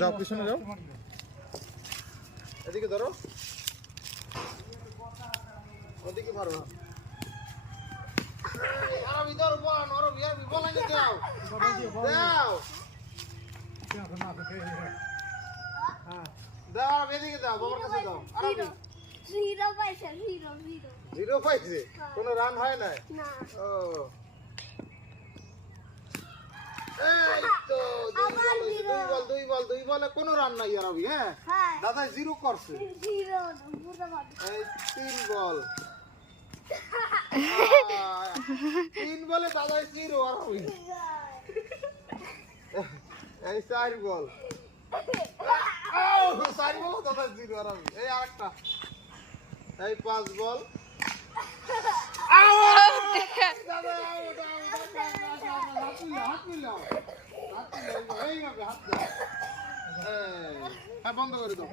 যাও পিছনে যাও, এদিকে ধরো, ওদিকে মারো না। আরবি ধরো, বল আরবি, আরবি বলাই না, দাও দাও দাও, এদিকে দাও, বাবার কাছে দাও। আরবি জিরো পাইছে, জিরো জিরো জিরো পাইছে, কোনো রান হয় না। না ও এই তো দুই বলে কোনো রান নাই আরবি। হ্যাঁ হ্যাঁ দাদা জিরো করছে। জিরো বুঝতে পারছি এই 3 বল, 3 বলে দাদা জিরো আরবি। এই 4 বল, 4 বল দাদা জিরো আরবি। এই আরেকটা, এই 5 বল, দাদা হাত মিলাও, হ্যাঁ বন্ধ করে দাও।